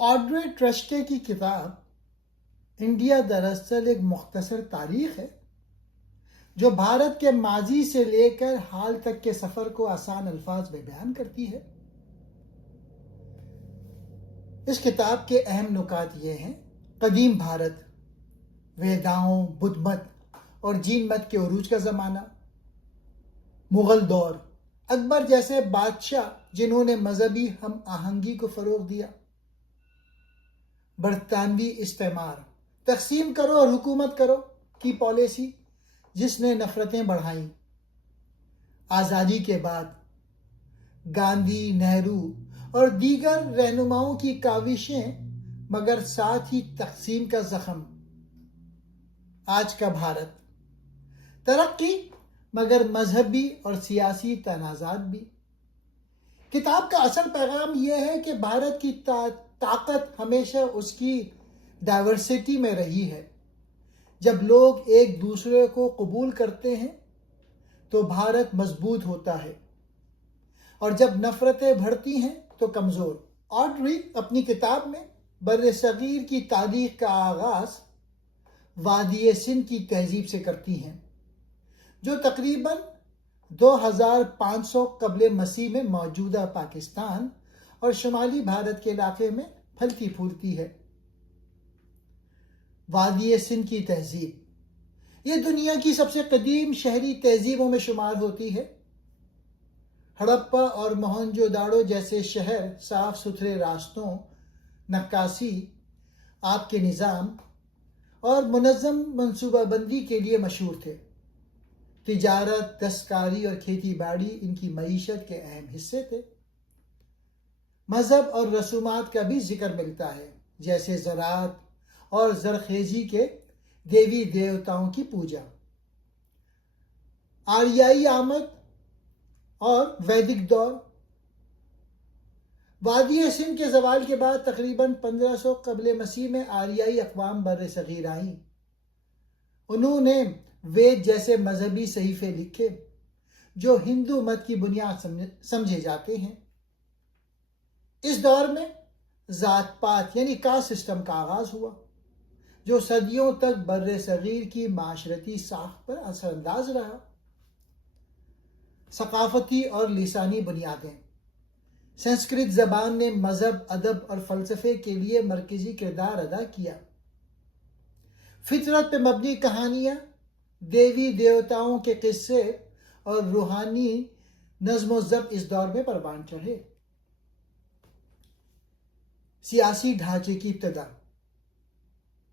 آڈرے ٹرسٹے کی کتاب انڈیا دراصل ایک مختصر تاریخ ہے جو بھارت کے ماضی سے لے کر حال تک کے سفر کو آسان الفاظ میں بیان کرتی ہے۔ اس کتاب کے اہم نکات یہ ہیں: قدیم بھارت، ویداؤں، بدھ مت اور جین مت کے عروج کا زمانہ، مغل دور، اکبر جیسے بادشاہ جنہوں نے مذہبی ہم آہنگی کو فروغ دیا، برطانوی استعمار، تقسیم کرو اور حکومت کرو کی پالیسی جس نے نفرتیں بڑھائیں، آزادی کے بعد گاندھی، نہرو اور دیگر رہنماؤں کی کاوشیں، مگر ساتھ ہی تقسیم کا زخم، آج کا بھارت، ترقی مگر مذہبی اور سیاسی تنازعات بھی۔ کتاب کا اصل پیغام یہ ہے کہ بھارت کی طاقت ہمیشہ اس کی ڈائیورسٹی میں رہی ہے۔ جب لوگ ایک دوسرے کو قبول کرتے ہیں تو بھارت مضبوط ہوتا ہے، اور جب نفرتیں بڑھتی ہیں تو کمزور۔ آڈری اپنی کتاب میں بر صغیر کی تاریخ کا آغاز وادی سندھ کی تہذیب سے کرتی ہیں، جو تقریباً 2500 قبل مسیح میں موجودہ پاکستان اور شمالی بھارت کے علاقے میں پھلتی پھولتی ہے۔ وادی سندھ کی تہذیب یہ دنیا کی سب سے قدیم شہری تہذیبوں میں شمار ہوتی ہے۔ ہڑپا اور موہنجو داڑو جیسے شہر صاف ستھرے راستوں، نکاسی، آب کے نظام اور منظم منصوبہ بندی کے لیے مشہور تھے۔ تجارت، دستکاری اور کھیتی باڑی ان کی معیشت کے اہم حصے تھے۔ مذہب اور رسومات کا بھی ذکر ملتا ہے، جیسے زراعت اور زرخیزی کے دیوی دیوتاؤں کی پوجا۔ آریائی آمد اور ویدک دور۔ وادی سندھ کے زوال کے بعد تقریباً 1500 قبل مسیح میں آریائی اقوام بر صغیر آئیں۔ انہوں نے وید جیسے مذہبی صحیفے لکھے جو ہندو مت کی بنیاد سمجھے جاتے ہیں۔ اس دور میں ذات پات یعنی کاسٹ سسٹم کا آغاز ہوا، جو صدیوں تک بر صغیر کی معاشرتی ساخت پر اثر انداز رہا۔ ثقافتی اور لسانی بنیادیں۔ سنسکرت زبان نے مذہب، ادب اور فلسفے کے لیے مرکزی کردار ادا کیا۔ فطرت پہ مبنی کہانیاں، دیوی دیوتاؤں کے قصے اور روحانی نظم و ضبط اس دور میں پروان چڑھے۔ سیاسی ڈھانچے کی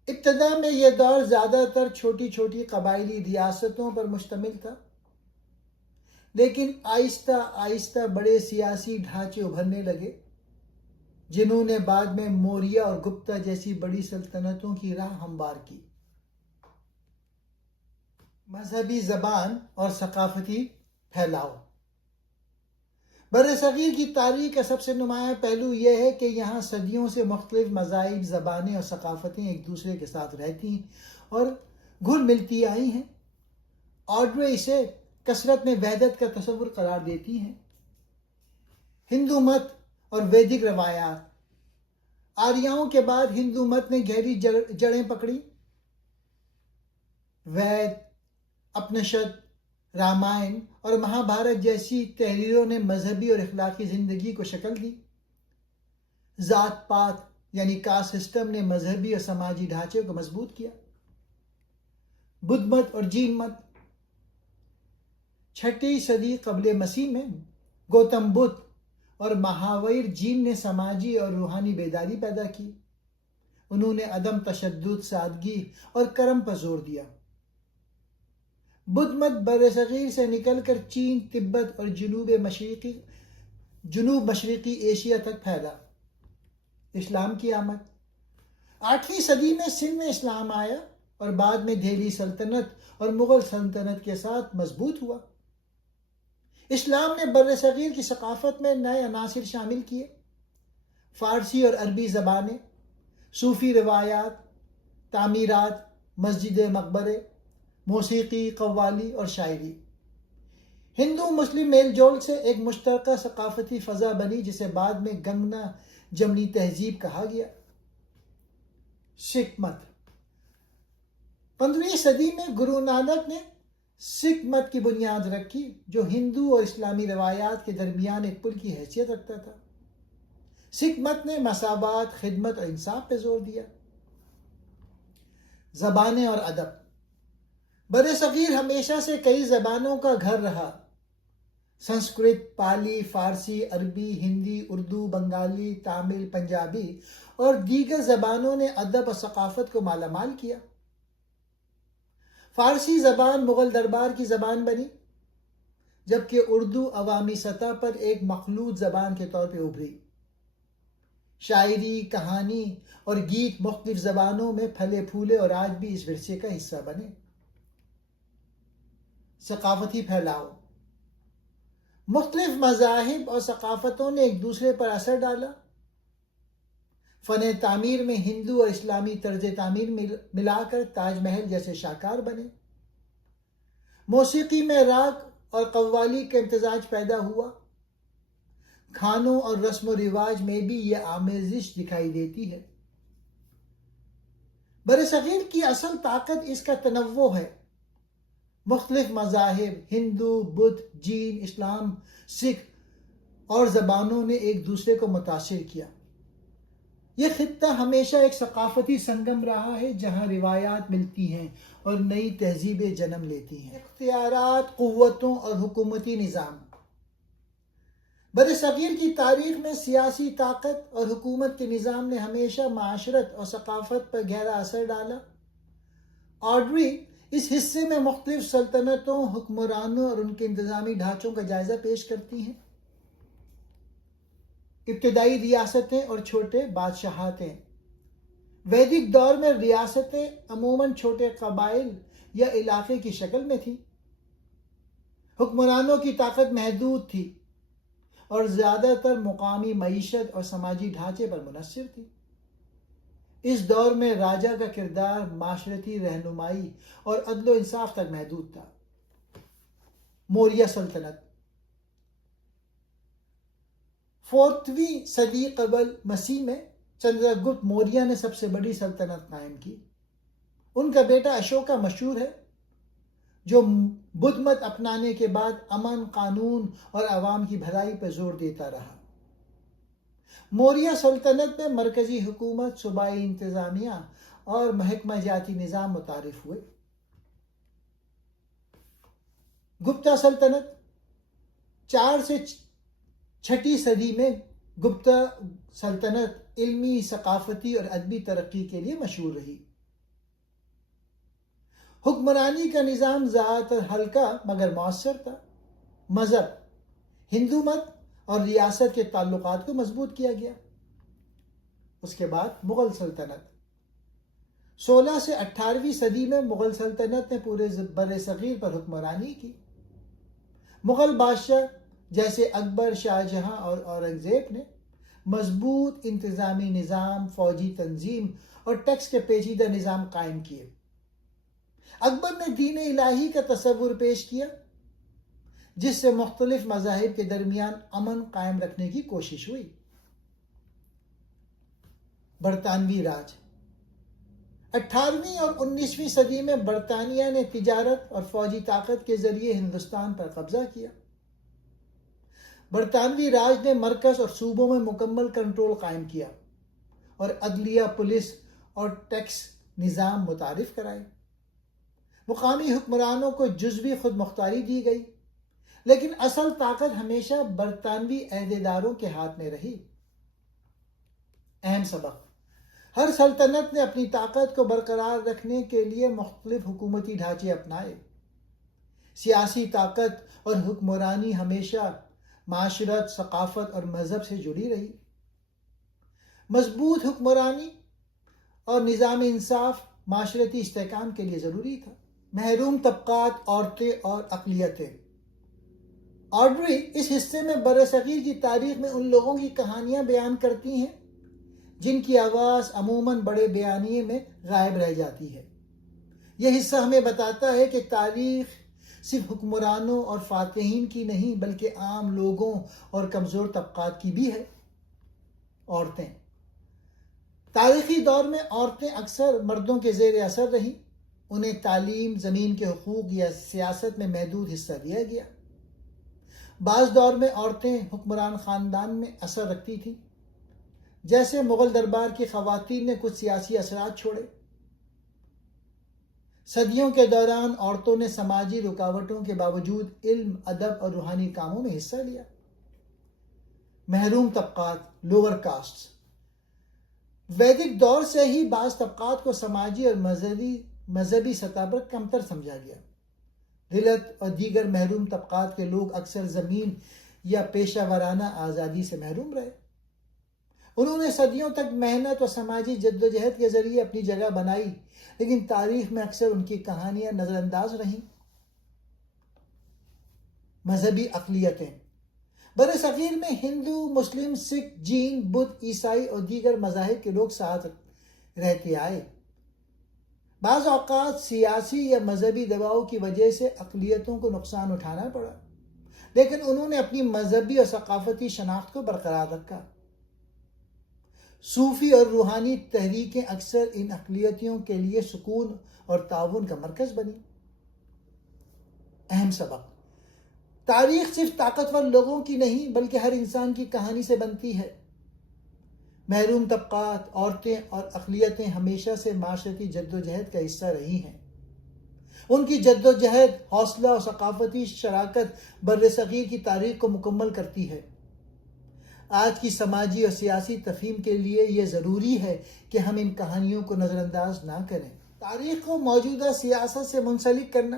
ابتدا میں یہ دور زیادہ تر چھوٹی چھوٹی قبائلی ریاستوں پر مشتمل تھا، لیکن آہستہ آہستہ بڑے سیاسی ڈھانچے ابھرنے لگے، جنہوں نے بعد میں موریہ اور گپتا جیسی بڑی سلطنتوں کی راہ ہموار کی۔ مذہبی زبان اور ثقافتی پھیلاؤ۔ برصغیر کی تاریخ کا سب سے نمایاں پہلو یہ ہے کہ یہاں صدیوں سے مختلف مذاہب، زبانیں اور ثقافتیں ایک دوسرے کے ساتھ رہتی اور گھل ملتی آئی ہیں۔ آڈرے اسے کثرت میں وحدت کا تصور قرار دیتی ہیں۔ ہندو مت اور ویدک روایات۔ آریاؤں کے بعد ہندو مت نے گہری جڑیں پکڑی۔ وید، اپنشد، رامائن اور مہابھارت جیسی تحریروں نے مذہبی اور اخلاقی زندگی کو شکل دی۔ ذات پات یعنی کاسٹ سسٹم نے مذہبی اور سماجی ڈھانچے کو مضبوط کیا۔ بدھ مت اور جین مت۔ 6 صدی قبل مسیح میں گوتم بدھ اور مہاویر جین نے سماجی اور روحانی بیداری پیدا کی۔ انہوں نے عدم تشدد، سادگی اور کرم پر زور دیا۔ بدھ مت برصغیر سے نکل کر چین، تبت اور جنوب مشرقی ایشیا تک پھیلا۔ اسلام کی آمد۔ 8ویں صدی میں سندھ میں اسلام آیا اور بعد میں دہلی سلطنت اور مغل سلطنت کے ساتھ مضبوط ہوا۔ اسلام نے برصغیر کی ثقافت میں نئے عناصر شامل کیے: فارسی اور عربی زبانیں، صوفی روایات، تعمیرات، مسجد، مقبرے، موسیقی، قوالی اور شاعری۔ ہندو مسلم میل جول سے ایک مشترکہ ثقافتی فضا بنی جسے بعد میں گنگنا جمنی تہذیب کہا گیا۔ سکھ مت. 15ویں صدی میں گرو نانک نے سکھ مت کی بنیاد رکھی جو ہندو اور اسلامی روایات کے درمیان ایک پل کی حیثیت رکھتا تھا. سکھ مت نے مساوات، خدمت اور انصاف پہ زور دیا. زبانیں اور ادب. بر صغیر ہمیشہ سے کئی زبانوں کا گھر رہا. سنسکرت، پالی، فارسی، عربی، ہندی، اردو، بنگالی، تامل، پنجابی اور دیگر زبانوں نے ادب اور ثقافت کو مالا مال کیا. فارسی زبان مغل دربار کی زبان بنی، جبکہ اردو عوامی سطح پر ایک مخلوط زبان کے طور پہ ابھری. شاعری، کہانی اور گیت مختلف زبانوں میں پھلے پھولے اور آج بھی اس ورثے کا حصہ بنے. ثقافتی پھیلاؤ. مختلف مذاہب اور ثقافتوں نے ایک دوسرے پر اثر ڈالا. فن تعمیر میں ہندو اور اسلامی طرز تعمیر ملا کر تاج محل جیسے شاہکار بنے. موسیقی میں راگ اور قوالی کا امتزاج پیدا ہوا. کھانوں اور رسم و رواج میں بھی یہ آمیزش دکھائی دیتی ہے. برصغیر کی اصل طاقت اس کا تنوع ہے. مختلف مذاہب، ہندو، بدھ، جین، اسلام، سکھ اور زبانوں نے ایک دوسرے کو متاثر کیا. یہ خطہ ہمیشہ ایک ثقافتی سنگم رہا ہے جہاں روایات ملتی ہیں اور نئی تہذیبیں جنم لیتی ہیں. اختیارات، قوتوں اور حکومتی نظام. برصغیر کی تاریخ میں سیاسی طاقت اور حکومت کے نظام نے ہمیشہ معاشرت اور ثقافت پر گہرا اثر ڈالا. آڈری اس حصے میں مختلف سلطنتوں، حکمرانوں اور ان کے انتظامی ڈھانچوں کا جائزہ پیش کرتی ہیں. ابتدائی ریاستیں اور چھوٹے بادشاہتیں. ویدک دور میں ریاستیں عموماً چھوٹے قبائل یا علاقے کی شکل میں تھیں. حکمرانوں کی طاقت محدود تھی اور زیادہ تر مقامی معیشت اور سماجی ڈھانچے پر منحصر تھی. اس دور میں راجا کا کردار معاشرتی رہنمائی اور عدل و انصاف تک محدود تھا. موریہ سلطنت. 4ویں صدی قبل مسیح میں چندر گپت موریہ نے سب سے بڑی سلطنت قائم کی. ان کا بیٹا اشوکا مشہور ہے جو بدھ مت اپنانے کے بعد امن، قانون اور عوام کی بھلائی پر زور دیتا رہا. موریہ سلطنت میں مرکزی حکومت، صوبائی انتظامیہ اور محکمہ جاتی نظام متعارف ہوئے. گپتا سلطنت. 4 سے 6 صدی میں گپتا سلطنت علمی، ثقافتی اور ادبی ترقی کے لیے مشہور رہی. حکمرانی کا نظام زیادہ تر ہلکا مگر مؤثر تھا. مذہب. ہندو مت اور ریاست کے تعلقات کو مضبوط کیا گیا. اس کے بعد مغل سلطنت. 16 سے 18ویں صدی میں مغل سلطنت نے پورے بر صغیر پر حکمرانی کی. مغل بادشاہ جیسے اکبر، شاہ جہاں اور اورنگزیب نے مضبوط انتظامی نظام، فوجی تنظیم اور ٹیکس کے پیچیدہ نظام قائم کیے. اکبر نے دین الہی کا تصور پیش کیا جس سے مختلف مذاہب کے درمیان امن قائم رکھنے کی کوشش ہوئی. برطانوی راج. 18ویں اور 19ویں صدی میں برطانیہ نے تجارت اور فوجی طاقت کے ذریعے ہندوستان پر قبضہ کیا. برطانوی راج نے مرکز اور صوبوں میں مکمل کنٹرول قائم کیا اور عدلیہ، پولیس اور ٹیکس نظام متعارف کرائے. مقامی حکمرانوں کو جزوی خود مختاری دی گئی لیکن اصل طاقت ہمیشہ برطانوی عہدیداروں کے ہاتھ میں رہی. اہم سبق. ہر سلطنت نے اپنی طاقت کو برقرار رکھنے کے لیے مختلف حکومتی ڈھانچے اپنائے. سیاسی طاقت اور حکمرانی ہمیشہ معاشرت، ثقافت اور مذہب سے جڑی رہی. مضبوط حکمرانی اور نظام انصاف معاشرتی استحکام کے لیے ضروری تھا. محروم طبقات، عورتیں اور اقلیتیں. آڈری اس حصے میں برصغیر کی تاریخ میں ان لوگوں کی کہانیاں بیان کرتی ہیں جن کی آواز عموماً بڑے بیانیے میں غائب رہ جاتی ہے. یہ حصہ ہمیں بتاتا ہے کہ تاریخ صرف حکمرانوں اور فاتحین کی نہیں بلکہ عام لوگوں اور کمزور طبقات کی بھی ہے. عورتیں. تاریخی دور میں عورتیں اکثر مردوں کے زیر اثر رہیں، انہیں تعلیم، زمین کے حقوق یا سیاست میں محدود حصہ دیا گیا۔ بعض دور میں عورتیں حکمران خاندان میں اثر رکھتی تھیں، جیسے مغل دربار کی خواتین نے کچھ سیاسی اثرات چھوڑے۔ صدیوں کے دوران عورتوں نے سماجی رکاوٹوں کے باوجود علم، ادب اور روحانی کاموں میں حصہ لیا۔ محروم طبقات، لوور کاسٹس، ویدک دور سے ہی بعض طبقات کو سماجی اور مذہبی سطح پر کمتر سمجھا گیا۔ دلت اور دیگر محروم طبقات کے لوگ اکثر زمین یا پیشہ ورانہ آزادی سے محروم رہے۔ انہوں نے صدیوں تک محنت اور سماجی جدوجہد کے ذریعے اپنی جگہ بنائی، لیکن تاریخ میں اکثر ان کی کہانیاں نظر انداز رہیں۔ مذہبی اقلیتیں، برصغیر میں ہندو، مسلم، سکھ، جین، بدھ، عیسائی اور دیگر مذاہب کے لوگ ساتھ رہتے آئے۔ بعض اوقات سیاسی یا مذہبی دباؤ کی وجہ سے اقلیتوں کو نقصان اٹھانا پڑا، لیکن انہوں نے اپنی مذہبی اور ثقافتی شناخت کو برقرار رکھا۔ صوفی اور روحانی تحریکیں اکثر ان اقلیتوں کے لیے سکون اور تعاون کا مرکز بنی۔ اہم سبق: تاریخ صرف طاقتور لوگوں کی نہیں بلکہ ہر انسان کی کہانی سے بنتی ہے۔ محروم طبقات، عورتیں اور اقلیتیں ہمیشہ سے معاشرتی جدوجہد کا حصہ رہی ہیں۔ ان کی جدوجہد، حوصلہ اور ثقافتی شراکت برصغیر کی تاریخ کو مکمل کرتی ہے۔ آج کی سماجی اور سیاسی تفہیم کے لیے یہ ضروری ہے کہ ہم ان کہانیوں کو نظر انداز نہ کریں۔ تاریخ کو موجودہ سیاست سے منسلک کرنا۔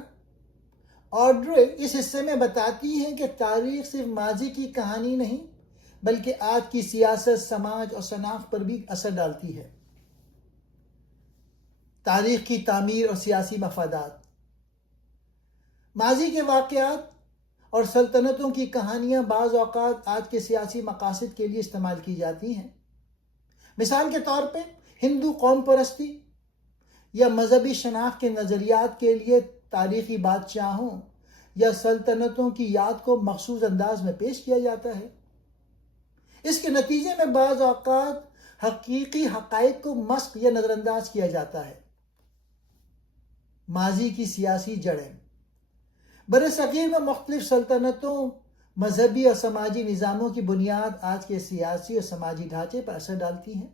آڈرے اس حصے میں بتاتی ہیں کہ تاریخ صرف ماضی کی کہانی نہیں بلکہ آج کی سیاست، سماج اور شناخت پر بھی اثر ڈالتی ہے۔ تاریخ کی تعمیر اور سیاسی مفادات۔ ماضی کے واقعات اور سلطنتوں کی کہانیاں بعض اوقات آج کے سیاسی مقاصد کے لیے استعمال کی جاتی ہیں۔ مثال کے طور پہ ہندو قوم پرستی یا مذہبی شناخت کے نظریات کے لیے تاریخی بادشاہوں یا سلطنتوں کی یاد کو مخصوص انداز میں پیش کیا جاتا ہے۔ اس کے نتیجے میں بعض اوقات حقیقی حقائق کو مسخ یا نظر انداز کیا جاتا ہے۔ ماضی کی سیاسی جڑیں۔ برصغیر میں مختلف سلطنتوں، مذہبی اور سماجی نظاموں کی بنیاد آج کے سیاسی اور سماجی ڈھانچے پر اثر ڈالتی ہیں۔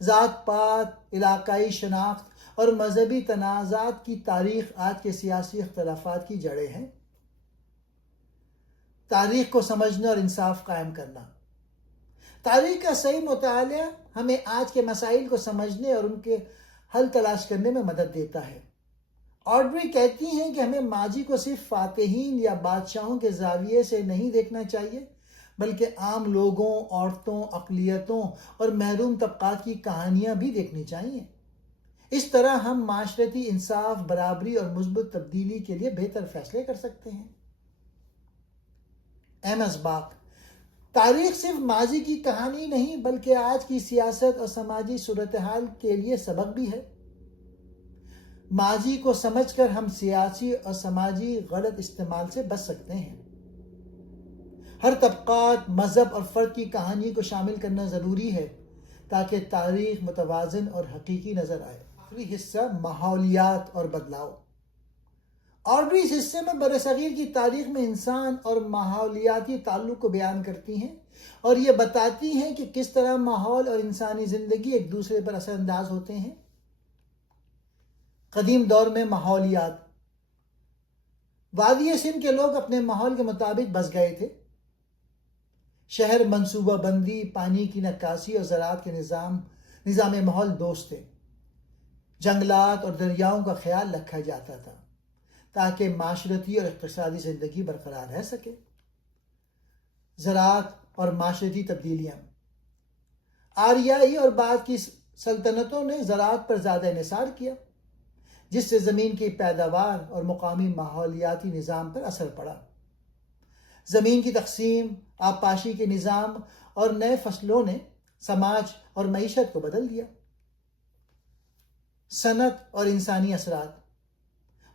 ذات پات، علاقائی شناخت اور مذہبی تنازعات کی تاریخ آج کے سیاسی اختلافات کی جڑیں ہیں۔ تاریخ کو سمجھنا اور انصاف قائم کرنا۔ تاریخ کا صحیح مطالعہ ہمیں آج کے مسائل کو سمجھنے اور ان کے حل تلاش کرنے میں مدد دیتا ہے۔ آڈری کہتی ہیں کہ ہمیں ماضی کو صرف فاتحین یا بادشاہوں کے زاویے سے نہیں دیکھنا چاہیے بلکہ عام لوگوں، عورتوں، اقلیتوں اور محروم طبقات کی کہانیاں بھی دیکھنی چاہیے۔ اس طرح ہم معاشرتی انصاف، برابری اور مثبت تبدیلی کے لیے بہتر فیصلے کر سکتے ہیں۔ اہم اسباق: تاریخ صرف ماضی کی کہانی نہیں بلکہ آج کی سیاست اور سماجی صورتحال کے لیے سبق بھی ہے۔ ماضی کو سمجھ کر ہم سیاسی اور سماجی غلط استعمال سے بچ سکتے ہیں۔ ہر طبقات، مذہب اور فرد کی کہانی کو شامل کرنا ضروری ہے تاکہ تاریخ متوازن اور حقیقی نظر آئے۔ آخری حصہ: ماحولیات اور بدلاؤ۔ آڈری اس حصے میں برصغیر کی تاریخ میں انسان اور ماحولیاتی تعلق کو بیان کرتی ہیں اور یہ بتاتی ہیں کہ کس طرح ماحول اور انسانی زندگی ایک دوسرے پر اثر انداز ہوتے ہیں۔ قدیم دور میں ماحولیات۔ وادی سندھ کے لوگ اپنے ماحول کے مطابق بس گئے تھے۔ شہر منصوبہ بندی، پانی کی نکاسی اور زراعت کے نظام ماحول دوست تھے۔ جنگلات اور دریاؤں کا خیال رکھا جاتا تھا تاکہ معاشرتی اور اقتصادی زندگی برقرار رہ سکے۔ زراعت اور معاشرتی تبدیلیاں۔ آریائی اور بعد کی سلطنتوں نے زراعت پر زیادہ انحصار کیا جس سے زمین کی پیداوار اور مقامی ماحولیاتی نظام پر اثر پڑا۔ زمین کی تقسیم، آبپاشی کے نظام اور نئے فصلوں نے سماج اور معیشت کو بدل دیا۔ صنعت اور انسانی اثرات۔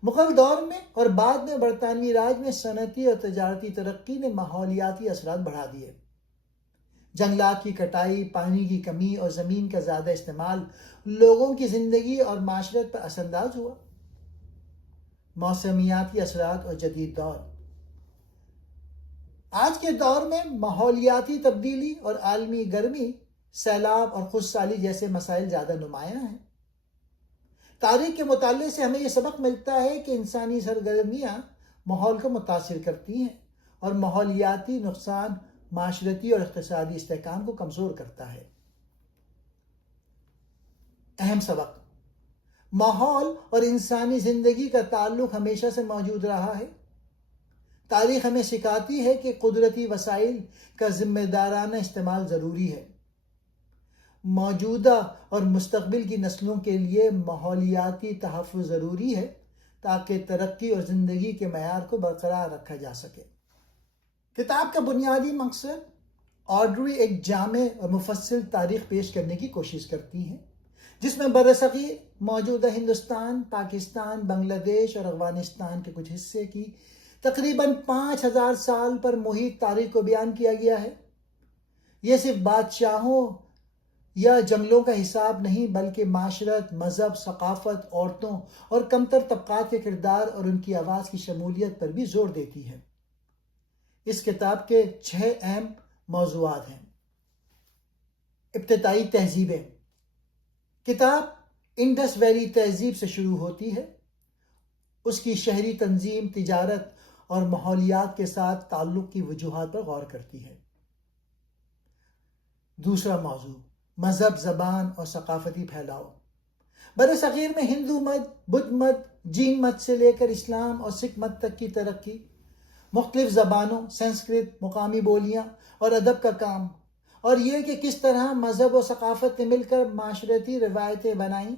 مغل دور میں اور بعد میں برطانوی راج میں صنعتی اور تجارتی ترقی نے ماحولیاتی اثرات بڑھا دیے۔ جنگلات کی کٹائی، پانی کی کمی اور زمین کا زیادہ استعمال لوگوں کی زندگی اور معاشرت پر اثر انداز ہوا۔ موسمیاتی اثرات اور جدید دور۔ آج کے دور میں ماحولیاتی تبدیلی اور عالمی گرمی، سیلاب اور خشکسالی جیسے مسائل زیادہ نمایاں ہیں۔ تاریخ کے مطالعے سے ہمیں یہ سبق ملتا ہے کہ انسانی سرگرمیاں ماحول کو متاثر کرتی ہیں اور ماحولیاتی نقصان معاشرتی اور اقتصادی استحکام کو کمزور کرتا ہے۔ اہم سبق: ماحول اور انسانی زندگی کا تعلق ہمیشہ سے موجود رہا ہے۔ تاریخ ہمیں سکھاتی ہے کہ قدرتی وسائل کا ذمہ دارانہ استعمال ضروری ہے۔ موجودہ اور مستقبل کی نسلوں کے لیے ماحولیاتی تحفظ ضروری ہے تاکہ ترقی اور زندگی کے معیار کو برقرار رکھا جا سکے۔ کتاب کا بنیادی مقصد آڈری ایک جامع اور مفصل تاریخ پیش کرنے کی کوشش کرتی ہے، جس میں برصغیر، موجودہ ہندوستان، پاکستان، بنگلہ دیش اور افغانستان کے کچھ حصے کی تقریباً 5000 سال پر محیط تاریخ کو بیان کیا گیا ہے۔ یہ صرف بادشاہوں یا جنگلوں کا حساب نہیں، بلکہ معاشرت، مذہب، ثقافت، عورتوں اور کمتر طبقات کے کردار اور ان کی آواز کی شمولیت پر بھی زور دیتی ہے۔ اس کتاب کے 6 اہم موضوعات ہیں۔ ابتدائی تہذیبیں۔ کتاب انڈس ویلی تہذیب سے شروع ہوتی ہے، اس کی شہری تنظیم، تجارت اور ماحولیات کے ساتھ تعلق کی وجوہات پر غور کرتی ہے۔ دوسرا موضوع: مذہب، زبان اور ثقافتی پھیلاؤ۔ برصغیر میں ہندو مت، بدھ مت، جین مت سے لے کر اسلام اور سکھ مت تک کی ترقی، مختلف زبانوں، سنسکرت، مقامی بولیاں اور ادب کا کام، اور یہ کہ کس طرح مذہب و ثقافت نے مل کر معاشرتی روایتیں بنائیں۔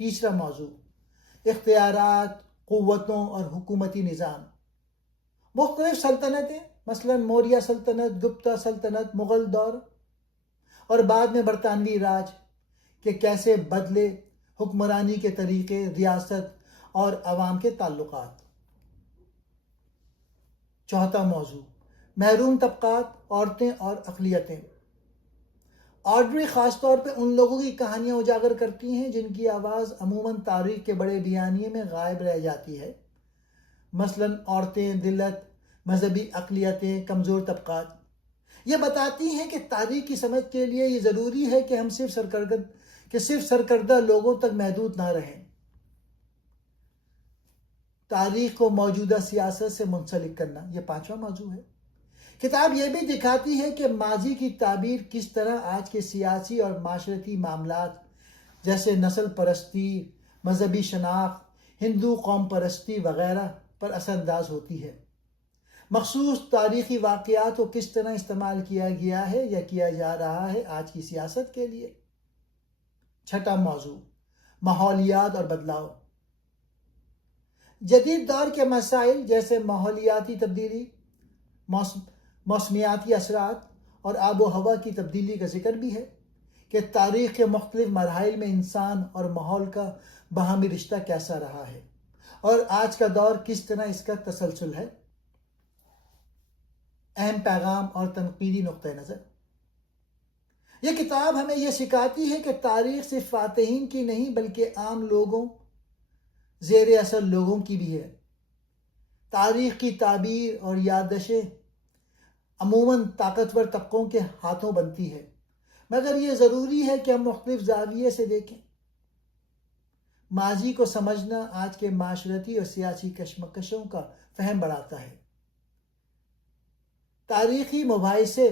تیسرا موضوع: اختیارات، قوتوں اور حکومتی نظام۔ مختلف سلطنتیں، مثلا موریہ سلطنت، گپتا سلطنت، مغل دور اور بعد میں برطانوی راج، کہ کیسے بدلے حکمرانی کے طریقے، ریاست اور عوام کے تعلقات۔ چوتھا موضوع: محروم طبقات، عورتیں اور اقلیتیں۔ آڈری خاص طور پہ ان لوگوں کی کہانیاں اجاگر کرتی ہیں جن کی آواز عموماً تاریخ کے بڑے بیانیے میں غائب رہ جاتی ہے، مثلاً عورتیں، دلت، مذہبی اقلیتیں، کمزور طبقات۔ یہ بتاتی ہیں کہ تاریخ کی سمجھ کے لیے یہ ضروری ہے کہ ہم صرف سرکردہ لوگوں تک محدود نہ رہیں۔ تاریخ کو موجودہ سیاست سے منسلک کرنا، یہ 5واں موضوع ہے۔ کتاب یہ بھی دکھاتی ہے کہ ماضی کی تعبیر کس طرح آج کے سیاسی اور معاشرتی معاملات جیسے نسل پرستی، مذہبی شناخت، ہندو قوم پرستی وغیرہ پر اثر انداز ہوتی ہے۔ مخصوص تاریخی واقعات کو کس طرح استعمال کیا گیا ہے یا کیا جا رہا ہے آج کی سیاست کے لیے۔ چھٹا موضوع: ماحولیات اور بدلاؤ۔ جدید دور کے مسائل جیسے ماحولیاتی تبدیلی، موسمیاتی اثرات اور آب و ہوا کی تبدیلی کا ذکر بھی ہے کہ تاریخ کے مختلف مراحل میں انسان اور ماحول کا باہمی رشتہ کیسا رہا ہے اور آج کا دور کس طرح اس کا تسلسل ہے۔ اہم پیغام اور تنقیدی نقطہ نظر۔ یہ کتاب ہمیں یہ سکھاتی ہے کہ تاریخ صرف فاتحین کی نہیں بلکہ عام لوگوں، زیر اثر لوگوں کی بھی ہے۔ تاریخ کی تعبیر اور یادداشتیں عموماً طاقتور طبقوں کے ہاتھوں بنتی ہے، مگر یہ ضروری ہے کہ ہم مختلف زاویے سے دیکھیں۔ ماضی کو سمجھنا آج کے معاشرتی اور سیاسی کشمکشوں کا فہم بڑھاتا ہے۔ تاریخی مباحثے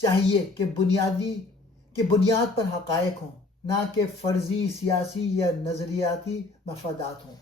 چاہیے کہ بنیاد پر حقائق ہوں، نہ کہ فرضی سیاسی یا نظریاتی مفادات ہوں۔